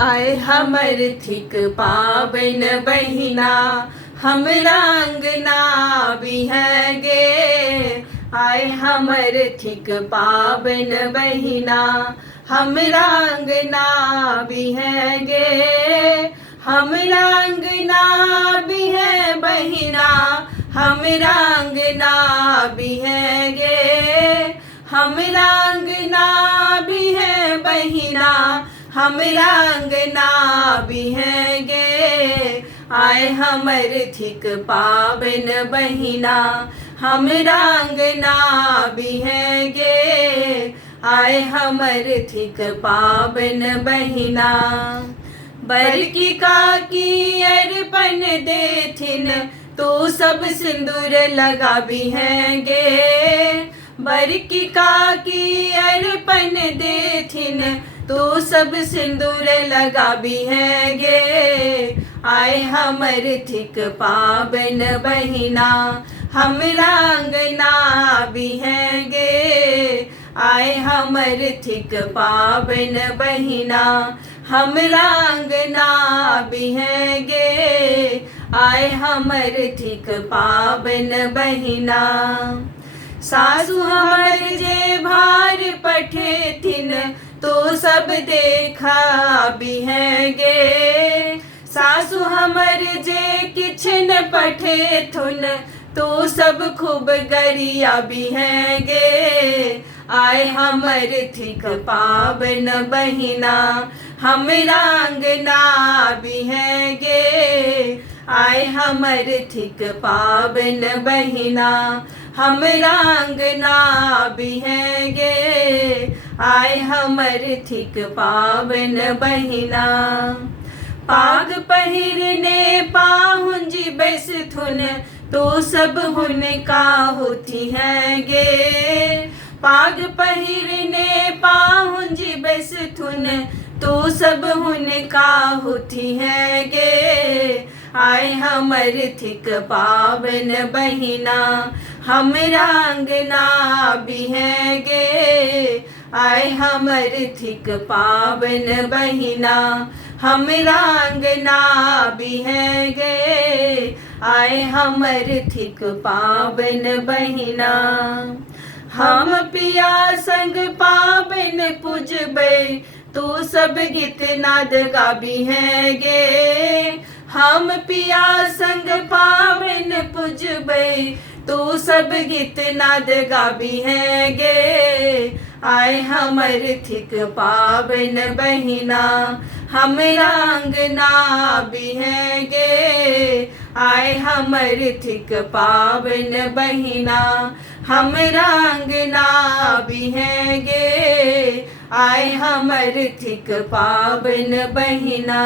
आए हमर थिक पाबन बहिना हमरा अंगना बिहगे। आए हमर थिक पाबन बहिना हमरा अंगना बिहगे। हमरा अंगना बिहे बहिना हमरा अंगना बिहगे। हमरा अंगना बिहे बहिना हमरा अंगना बिहगे। आए हमर थिक पाबन बहिना हमरा अंगना बिहगे। आए हमर थिक पाबन बहिना बड़की काकी अरपन देथिन तो सब सिंदूर लगा बिहगे। बड़की काकी अरपन देथिन तो सब सिंदूर लगा बिहगे। आए हमर थिक पाबन बहिना हमरा अंगना बिहगे। आए हमर थिक पाबन बहिना हमरा अंगना बिहगे। आए हमर थिक पाबन बहिना सासु हमर जे भार पठेथिन तो सब देखा बिहगे। सासु हमर जे किछ न पठेथुन तो सब खूब गरिया बिहगे। आए हमर थिक पाबन बहिना हमरा अंगना बिहगे। आए हमर थिक पाबन बहिना हमरा अंगना बिहगे। आए हमर थिक पाबन बहिना पाग पहिरने पाहुंजी बैसथुन तो सब हुनका होती हैगे। पाग पहिरने पाहुंजी बैसथुन तो सब हुनका होती हैगे। आए हमर थिक पाबन बहिना हमरा अंगना बिहगे। आए हमर थिक पाबन बहिना हमरा अंगना बिहगे। आए हमर थिक पाबन बहिना हम पिया संग पाबन पूजबै तो सब गीत नाद गाबिहगे। हम पिया संग पाबन पूजबै तो सब गीत नाद गाबिहगे। आए हमर थिक पाबन बहिना हमरा अंगना बिहगे। आए हमर थिक पाबन बहिना हमरा अंगना बिहगे। आए हमर थिक पाबन बहिना।